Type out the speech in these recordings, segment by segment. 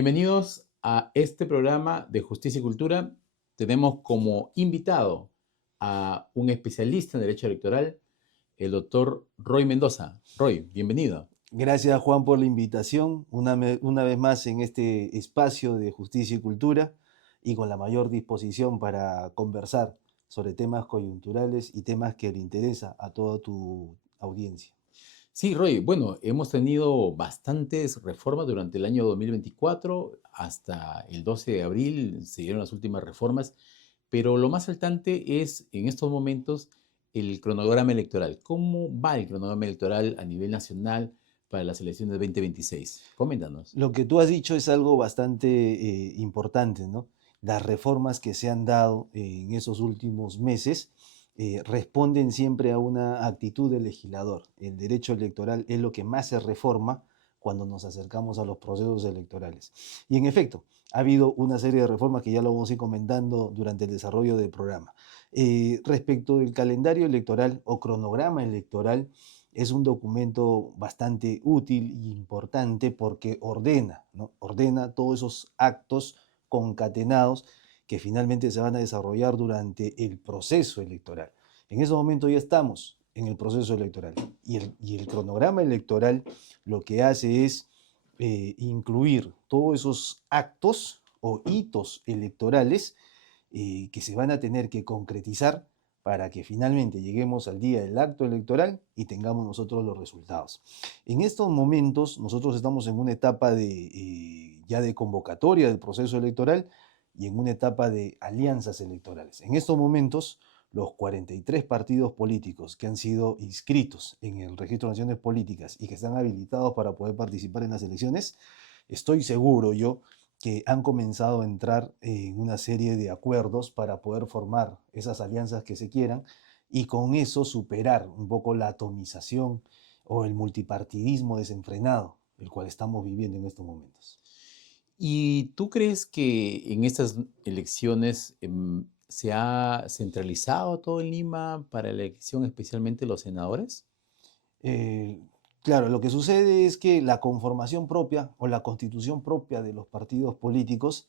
Bienvenidos a este programa de Justicia y Cultura. Tenemos como invitado a un especialista en derecho electoral, el doctor Roy Mendoza. Roy, bienvenido. Gracias, Juan, por la invitación, una vez más en este espacio de justicia y cultura y con la mayor disposición para conversar sobre temas coyunturales y temas que le interesa a toda tu audiencia. Sí, Roy, bueno, hemos tenido bastantes reformas durante el año 2024, hasta el 12 de abril se dieron las últimas reformas, pero lo más saltante es en estos momentos el cronograma electoral. ¿Cómo va el cronograma electoral a nivel nacional para las elecciones de 2026? Coméntanos. Lo que tú has dicho es algo bastante importante, ¿no? Las reformas que se han dado en esos últimos meses responden siempre a una actitud del legislador. El derecho electoral es lo que más se reforma cuando nos acercamos a los procesos electorales. Y en efecto, ha habido una serie de reformas que ya lo vamos a ir comentando durante el desarrollo del programa. Respecto del calendario electoral o cronograma electoral, es un documento bastante útil e importante porque ordena, ¿no? Ordena todos esos actos concatenados que finalmente se van a desarrollar durante el proceso electoral. En ese momento ya estamos en el proceso electoral y el cronograma electoral lo que hace es incluir todos esos actos o hitos electorales que se van a tener que concretizar para que finalmente lleguemos al día del acto electoral y tengamos nosotros los resultados. En estos momentos nosotros estamos en una etapa ya de convocatoria del proceso electoral y en una etapa de alianzas electorales. En estos momentos los 43 partidos políticos que han sido inscritos en el Registro de Naciones Políticas y que están habilitados para poder participar en las elecciones, estoy seguro yo que han comenzado a entrar en una serie de acuerdos para poder formar esas alianzas que se quieran y con eso superar un poco la atomización o el multipartidismo desenfrenado, el cual estamos viviendo en estos momentos. ¿Y tú crees que en estas elecciones se ha centralizado todo en Lima para la elección, especialmente los senadores? Eh, claro, lo que sucede es que la conformación propia o la constitución propia de los partidos políticos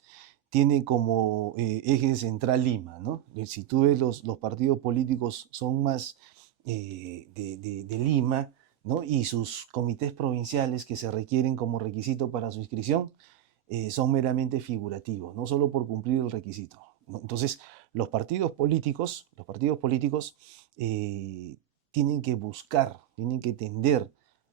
tiene como eje central Lima, ¿no? Si tú ves los partidos políticos son más de Lima, ¿no? Y sus comités provinciales que se requieren como requisito para su inscripción son meramente figurativos, no solo por cumplir el requisito, ¿no? Entonces, los partidos políticos eh, tienen que buscar, tienen que tender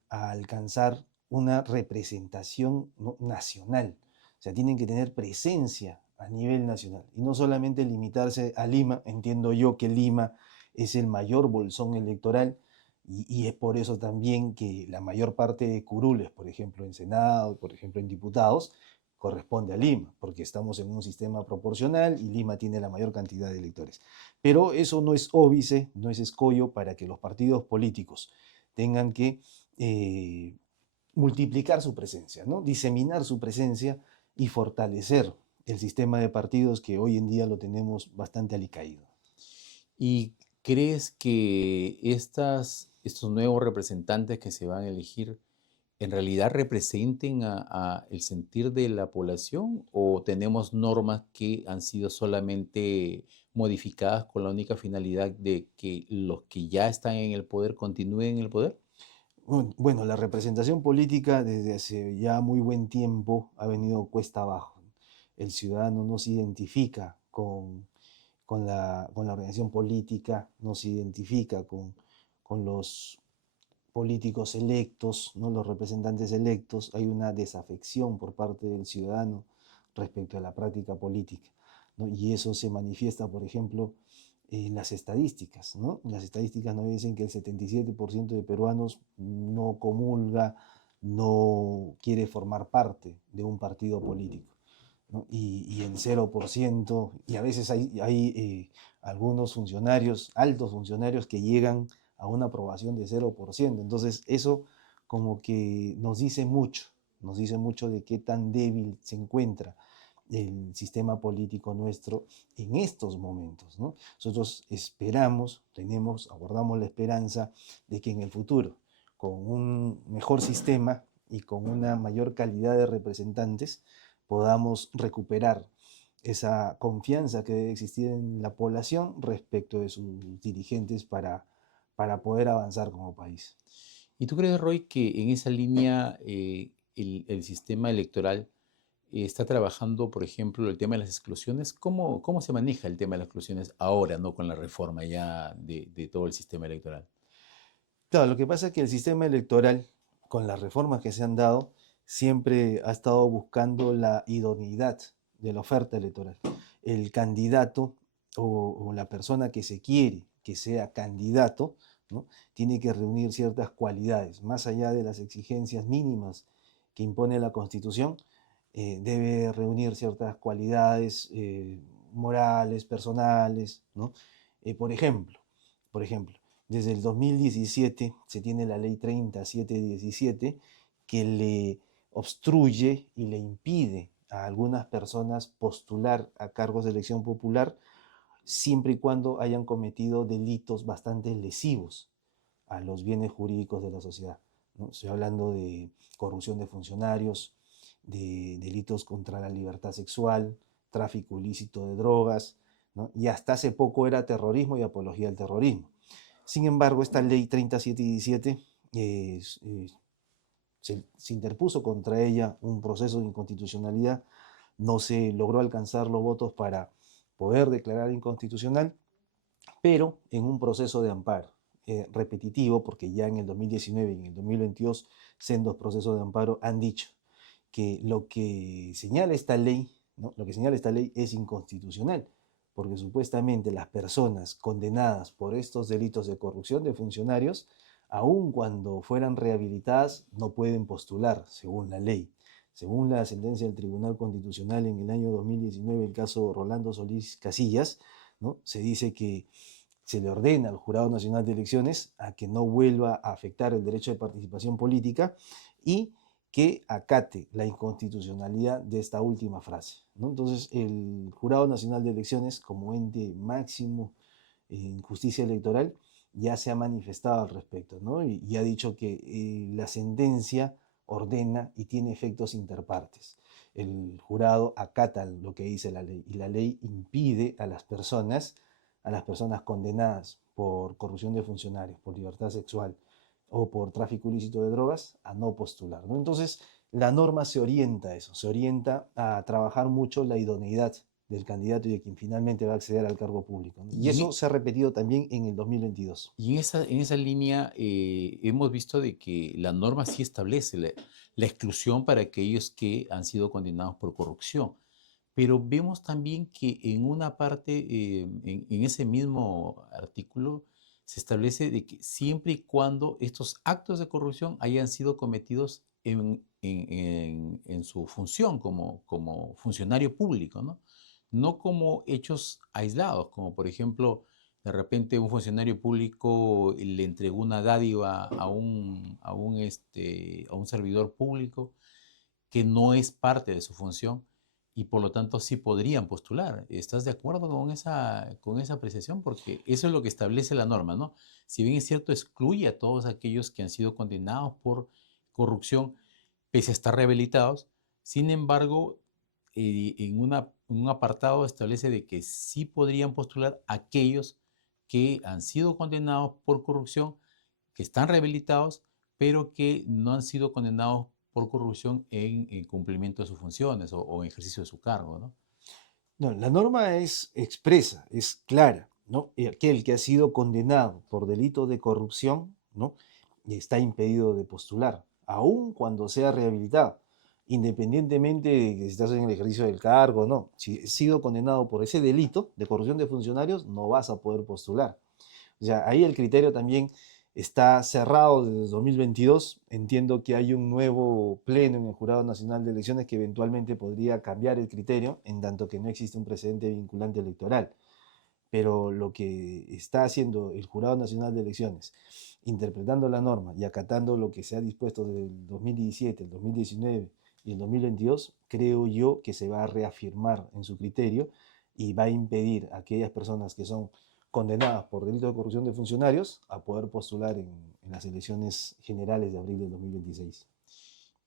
a alcanzar una representación, ¿no?, nacional. O sea, tienen que tener presencia a nivel nacional y no solamente limitarse a Lima. Entiendo yo que Lima es el mayor bolsón electoral y es por eso también que la mayor parte de curules, por ejemplo, en Senado, por ejemplo, en diputados, corresponde a Lima, porque estamos en un sistema proporcional y Lima tiene la mayor cantidad de electores. Pero eso no es óbice, no es escollo para que los partidos políticos tengan que eh, multiplicar su presencia, ¿no? Diseminar su presencia y fortalecer el sistema de partidos que hoy en día lo tenemos bastante alicaído. ¿Y crees que estos nuevos representantes que se van a elegir en realidad representen a el sentir de la población o tenemos normas que han sido solamente modificadas con la única finalidad de que los que ya están en el poder continúen en el poder? Bueno, la representación política desde hace ya muy buen tiempo ha venido cuesta abajo. El ciudadano no se identifica con la organización política, no se identifica con los políticos electos, ¿no?, los representantes electos. Hay una desafección por parte del ciudadano respecto a la práctica política, ¿no? Y eso se manifiesta, por ejemplo, en las estadísticas, ¿no? Las estadísticas nos dicen que el 77% de peruanos no comulga, no quiere formar parte de un partido político, ¿no? Y el 0%, y a veces hay algunos funcionarios, altos funcionarios, que llegan a una aprobación de 0%. Entonces, eso como que nos dice mucho de qué tan débil se encuentra el sistema político nuestro en estos momentos, ¿no? Nosotros esperamos, aguardamos la esperanza de que en el futuro, con un mejor sistema y con una mayor calidad de representantes, podamos recuperar esa confianza que debe existir en la población respecto de sus dirigentes para poder avanzar como país. ¿Y tú crees, Roy, que en esa línea el sistema electoral está trabajando, por ejemplo, el tema de las exclusiones? ¿Cómo se maneja el tema de las exclusiones ahora, no con la reforma ya de todo el sistema electoral? Claro, lo que pasa es que el sistema electoral, con las reformas que se han dado, siempre ha estado buscando la idoneidad de la oferta electoral. El candidato o la persona que se quiere que sea candidato, ¿no? Tiene que reunir ciertas cualidades, más allá de las exigencias mínimas que impone la Constitución, debe reunir ciertas cualidades morales, personales, ¿no? Por ejemplo, por ejemplo, desde el 2017 se tiene la ley 3717 que le obstruye y le impide a algunas personas postular a cargos de elección popular siempre y cuando hayan cometido delitos bastante lesivos a los bienes jurídicos de la sociedad, ¿no? Estoy hablando de corrupción de funcionarios, de delitos contra la libertad sexual, tráfico ilícito de drogas, ¿no? Y hasta hace poco era terrorismo y apología al terrorismo. Sin embargo, esta ley 3717 se interpuso contra ella un proceso de inconstitucionalidad, no se logró alcanzar los votos para poder declarar inconstitucional, pero en un proceso de amparo repetitivo, porque ya en el 2019 y en el 2022 sendos procesos de amparo han dicho que lo que señala esta ley, ¿no? Lo que señala esta ley es inconstitucional, porque supuestamente las personas condenadas por estos delitos de corrupción de funcionarios, aun cuando fueran rehabilitadas, no pueden postular, según la ley. Según la sentencia del Tribunal Constitucional en el año 2019, el caso Rolando Solís Casillas, ¿no? Se dice que se le ordena al Jurado Nacional de Elecciones a que no vuelva a afectar el derecho de participación política y que acate la inconstitucionalidad de esta última frase, ¿no? Entonces, el Jurado Nacional de Elecciones, como ente máximo en justicia electoral, ya se ha manifestado al respecto, ¿no? Y ha dicho que la sentencia ordena y tiene efectos interpartes. El jurado acata lo que dice la ley y la ley impide a las personas condenadas por corrupción de funcionarios, por libertad sexual o por tráfico ilícito de drogas, a no postular, ¿no? Entonces, la norma se orienta a eso, se orienta a trabajar mucho la idoneidad del candidato y de quien finalmente va a acceder al cargo público, ¿no? Y eso Y, se ha repetido también en el 2022. y en esa línea hemos visto de que la norma sí establece la exclusión para aquellos que han sido condenados por corrupción. Pero vemos también que en una parte, en ese mismo artículo, se establece de que siempre y cuando estos actos de corrupción hayan sido cometidos en su función como funcionario público, ¿no? No como hechos aislados, como por ejemplo, de repente un funcionario público le entregó una dádiva a un servidor público que no es parte de su función y por lo tanto sí podrían postular. ¿Estás de acuerdo con esa apreciación? Porque eso es lo que establece la norma, ¿no? Si bien es cierto, excluye a todos aquellos que han sido condenados por corrupción, pese a estar rehabilitados, sin embargo, en un apartado establece de que sí podrían postular aquellos que han sido condenados por corrupción, que están rehabilitados, pero que no han sido condenados por corrupción en cumplimiento de sus funciones o en ejercicio de su cargo, ¿no? No, la norma es expresa, es clara, ¿no? Y aquel que ha sido condenado por delito de corrupción, ¿no? Está impedido de postular, aun cuando sea rehabilitado, independientemente de que si estás en el ejercicio del cargo o no. Si has sido condenado por ese delito de corrupción de funcionarios, no vas a poder postular. O sea, ahí el criterio también está cerrado desde 2022. Entiendo que hay un nuevo pleno en el Jurado Nacional de Elecciones que eventualmente podría cambiar el criterio, en tanto que no existe un precedente vinculante electoral. Pero lo que está haciendo el Jurado Nacional de Elecciones, interpretando la norma y acatando lo que se ha dispuesto desde el 2017, el 2019 y el 2022, creo yo que se va a reafirmar en su criterio y va a impedir a aquellas personas que son condenadas por delito de corrupción de funcionarios a poder postular en las elecciones generales de abril del 2026.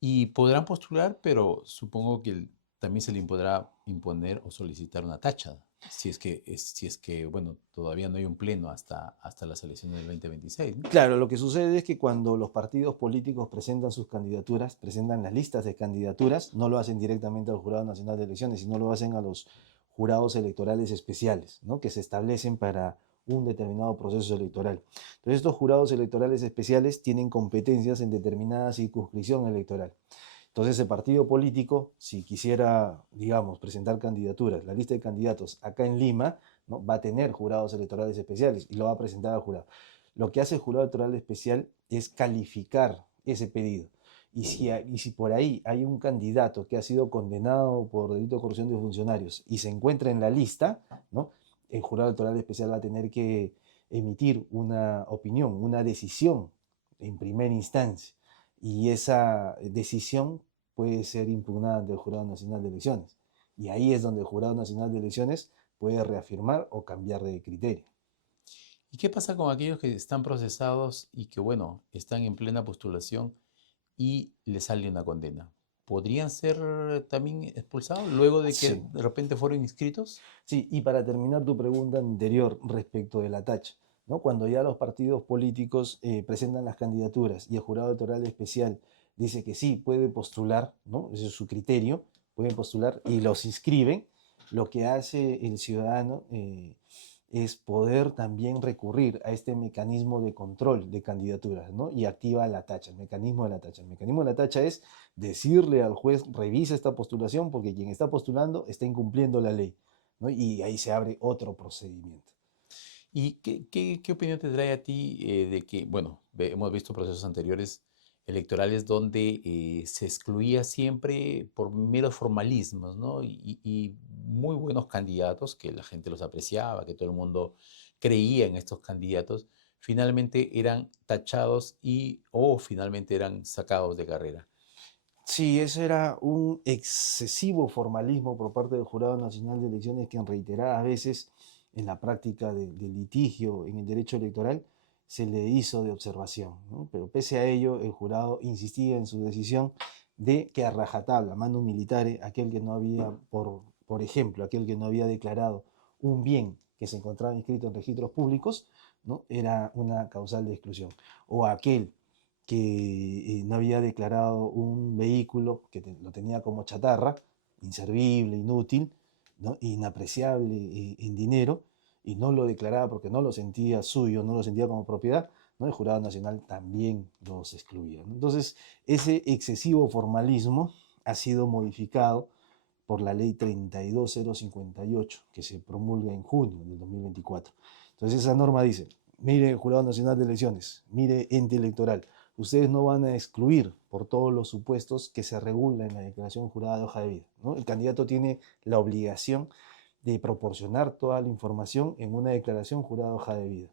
Y podrán postular, pero supongo que también se le podrá imponer o solicitar una tacha, si es que, bueno, todavía no hay un pleno hasta las elecciones del 2026, ¿no? Claro, lo que sucede es que cuando los partidos políticos presentan sus candidaturas, presentan las listas de candidaturas, no lo hacen directamente al Jurado Nacional de Elecciones, sino lo hacen a los jurados electorales especiales, ¿no? Que se establecen para un determinado proceso electoral. Entonces, estos jurados electorales especiales tienen competencias en determinada circunscripción electoral. Entonces, el partido político, si quisiera, digamos, presentar candidaturas, la lista de candidatos acá en Lima, ¿no? Va a tener jurados electorales especiales y lo va a presentar al jurado. Lo que hace el jurado electoral especial es calificar ese pedido. Y si por ahí hay un candidato que ha sido condenado por delito de corrupción de funcionarios y se encuentra en la lista, ¿no? El jurado electoral especial va a tener que emitir una opinión, una decisión en primera instancia. Y esa decisión puede ser impugnada ante el Jurado Nacional de Elecciones. Y ahí es donde el Jurado Nacional de Elecciones puede reafirmar o cambiar de criterio. ¿Y qué pasa con aquellos que están procesados y que, bueno, están en plena postulación y les sale una condena? ¿Podrían ser también expulsados luego de que Sí, de repente fueron inscritos? sí, y para terminar tu pregunta anterior respecto de la tacha, ¿no? Cuando ya los partidos políticos presentan las candidaturas y el jurado electoral especial dice que sí, puede postular, ¿no? Ese es su criterio, pueden postular y los inscriben, lo que hace el ciudadano es poder también recurrir a este mecanismo de control de candidaturas, ¿no? Y activa la tacha, el mecanismo de la tacha. El mecanismo de la tacha es decirle al juez, revisa esta postulación porque quien está postulando está incumpliendo la ley, ¿no? Y ahí se abre otro procedimiento. ¿Y qué opinión te trae a ti de que, bueno, hemos visto procesos anteriores electorales donde se excluía siempre por meros formalismos, ¿no? Y muy buenos candidatos que la gente los apreciaba, que todo el mundo creía en estos candidatos, finalmente eran tachados y o finalmente eran sacados de carrera. Sí, ese era un excesivo formalismo por parte del Jurado Nacional de Elecciones que en reiteradas veces en la práctica del litigio en el derecho electoral se le hizo de observación, ¿no? Pero pese a ello, el jurado insistía en su decisión de que a rajatabla, manu militare, aquel que no había, por ejemplo, aquel que no había declarado un bien que se encontraba inscrito en registros públicos, ¿no? Era una causal de exclusión. O aquel que no había declarado un vehículo que lo tenía como chatarra, inservible, inútil, ¿no? Inapreciable en dinero, y no lo declaraba porque no lo sentía suyo, no lo sentía como propiedad, ¿no? El Jurado Nacional también los excluía, ¿no? Entonces, ese excesivo formalismo ha sido modificado por la ley 32058, que se promulga en junio del 2024. Entonces, esa norma dice, mire el Jurado Nacional de Elecciones, mire ente electoral, ustedes no van a excluir por todos los supuestos que se regula en la declaración jurada de hoja de vida, ¿no? El candidato tiene la obligación de proporcionar toda la información en una declaración jurada de hoja de vida.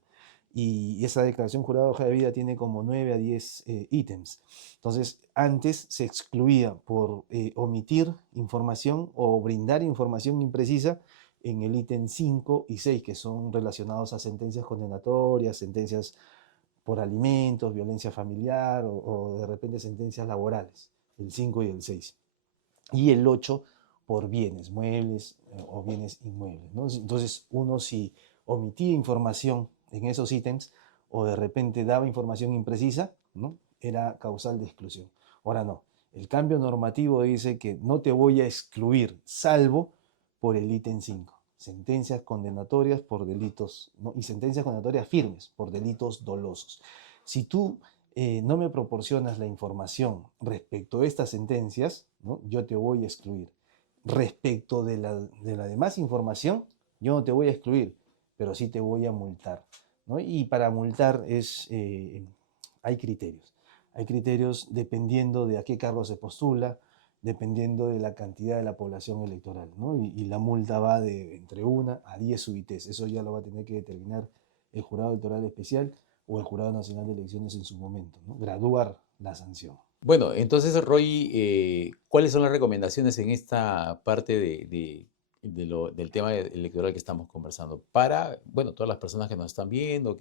Y esa declaración jurada de hoja de vida tiene como 9 a 10 ítems. Entonces, antes se excluía por omitir información o brindar información imprecisa en el ítem 5 y 6, que son relacionados a sentencias condenatorias, sentencias por alimentos, violencia familiar o de repente sentencias laborales, el 5 y el 6. Y el 8 por bienes, muebles o bienes inmuebles, ¿no? Entonces, uno si omitía información en esos ítems o de repente daba información imprecisa, ¿no? Era causal de exclusión. Ahora no, el cambio normativo dice que no te voy a excluir, salvo por el ítem 5, sentencias condenatorias por delitos, ¿no? Y sentencias condenatorias firmes por delitos dolosos. Si tú no me proporcionas la información respecto a estas sentencias, ¿no? Yo te voy a excluir. Respecto de la demás información, yo no te voy a excluir, pero sí te voy a multar, ¿no? Y para multar hay criterios. Hay criterios dependiendo de a qué cargo se postula, dependiendo de la cantidad de la población electoral, ¿no? Y la multa va de entre 1 a 10 UITs. Eso ya lo va a tener que determinar el jurado electoral especial o el Jurado Nacional de Elecciones en su momento, ¿no? Graduar la sanción. Bueno, entonces, Roy, ¿cuáles son las recomendaciones en esta parte del tema electoral que estamos conversando? Para, bueno, todas las personas que nos están viendo,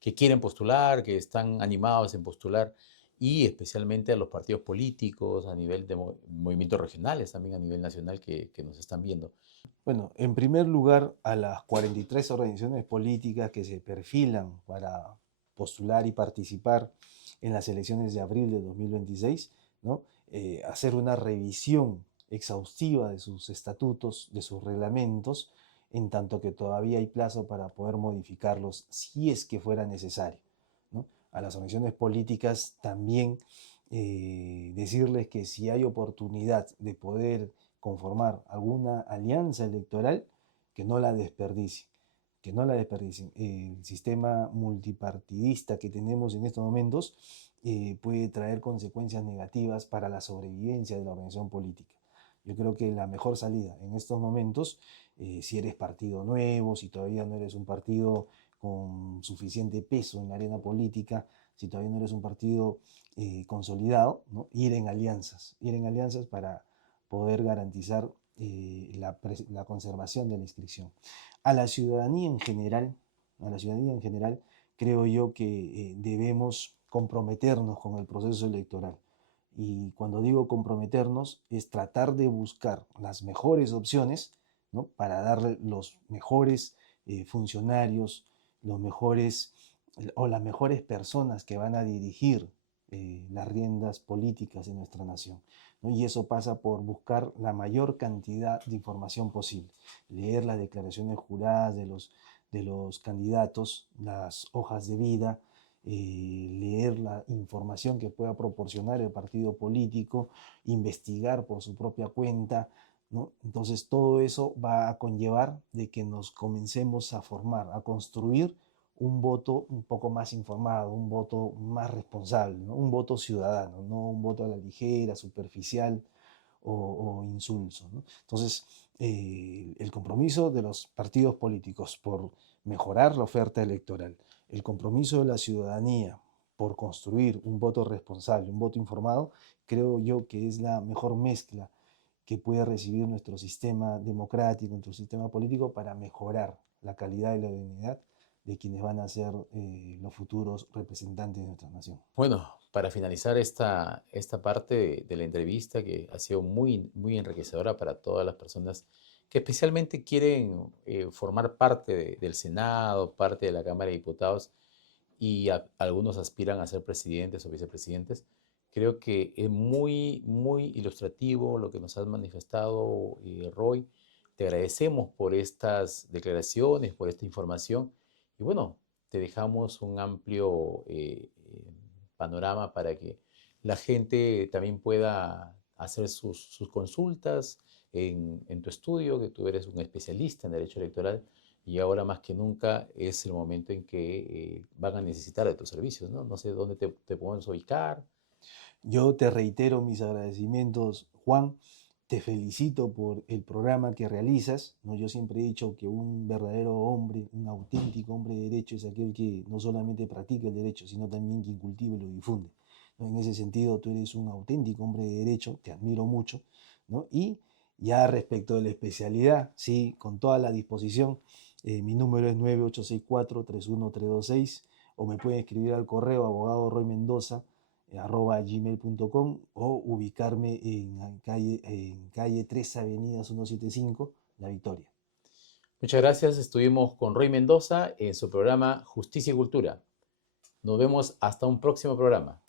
que quieren postular, que están animados en postular y especialmente a los partidos políticos a nivel de movimientos regionales, también a nivel nacional que nos están viendo? Bueno, en primer lugar, a las 43 organizaciones políticas que se perfilan para postular y participar en las elecciones de abril de 2026, ¿no? Hacer una revisión exhaustiva de sus estatutos, de sus reglamentos, en tanto que todavía hay plazo para poder modificarlos si es que fuera necesario, ¿no? A las organizaciones políticas también decirles que si hay oportunidad de poder conformar alguna alianza electoral, que no la desperdicien, que no la desperdicien. El sistema multipartidista que tenemos en estos momentos puede traer consecuencias negativas para la sobrevivencia de la organización política. Yo creo que la mejor salida en estos momentos, si eres partido nuevo, si todavía no eres un partido con suficiente peso en la arena política, si todavía no eres un partido consolidado, ¿no? Ir en alianzas para poder garantizar la conservación de la inscripción. A la ciudadanía en general, a la ciudadanía en general, creo yo que debemos comprometernos con el proceso electoral. Y cuando digo comprometernos, es tratar de buscar las mejores opciones, ¿no? Para darle los mejores funcionarios, los mejores o las mejores personas que van a dirigir las riendas políticas de nuestra nación, ¿no? Y eso pasa por buscar la mayor cantidad de información posible, leer las declaraciones juradas de los candidatos, las hojas de vida, leer la información que pueda proporcionar el partido político, investigar por su propia cuenta, ¿no? Entonces todo eso va a conllevar de que nos comencemos a formar, a construir un voto un poco más informado, un voto más responsable, ¿no? Un voto ciudadano, no un voto a la ligera, superficial o insulso, ¿no? Entonces, el compromiso de los partidos políticos por mejorar la oferta electoral, el compromiso de la ciudadanía por construir un voto responsable, un voto informado, creo yo que es la mejor mezcla que puede recibir nuestro sistema democrático, nuestro sistema político para mejorar la calidad y la dignidad de quienes van a ser los futuros representantes de nuestra nación. Bueno, para finalizar esta parte de la entrevista que ha sido muy, muy enriquecedora para todas las personas que especialmente quieren formar parte del Senado, parte de la Cámara de Diputados y algunos aspiran a ser presidentes o vicepresidentes, creo que es muy, muy ilustrativo lo que nos has manifestado, Roy. Te agradecemos por estas declaraciones, por esta información y bueno, te dejamos un amplio panorama para que la gente también pueda hacer sus consultas en tu estudio, que tú eres un especialista en derecho electoral y ahora más que nunca es el momento en que van a necesitar de tus servicios, ¿no? No sé dónde te podemos ubicar. Yo te reitero mis agradecimientos, Juan. Te felicito por el programa que realizas, ¿no? Yo siempre he dicho que un verdadero hombre, un auténtico hombre de derecho es aquel que no solamente practica el derecho, sino también que cultiva y lo difunde, ¿no? En ese sentido, tú eres un auténtico hombre de derecho, te admiro mucho, ¿no? Y ya respecto de la especialidad, sí, con toda la disposición, mi número es 9864-31326 o me pueden escribir al correo abogadoroymendoza @gmail.com o ubicarme en calle 3 Avenidas 175, La Victoria. Muchas gracias. Estuvimos con Roy Mendoza en su programa Justicia y Cultura. Nos vemos hasta un próximo programa.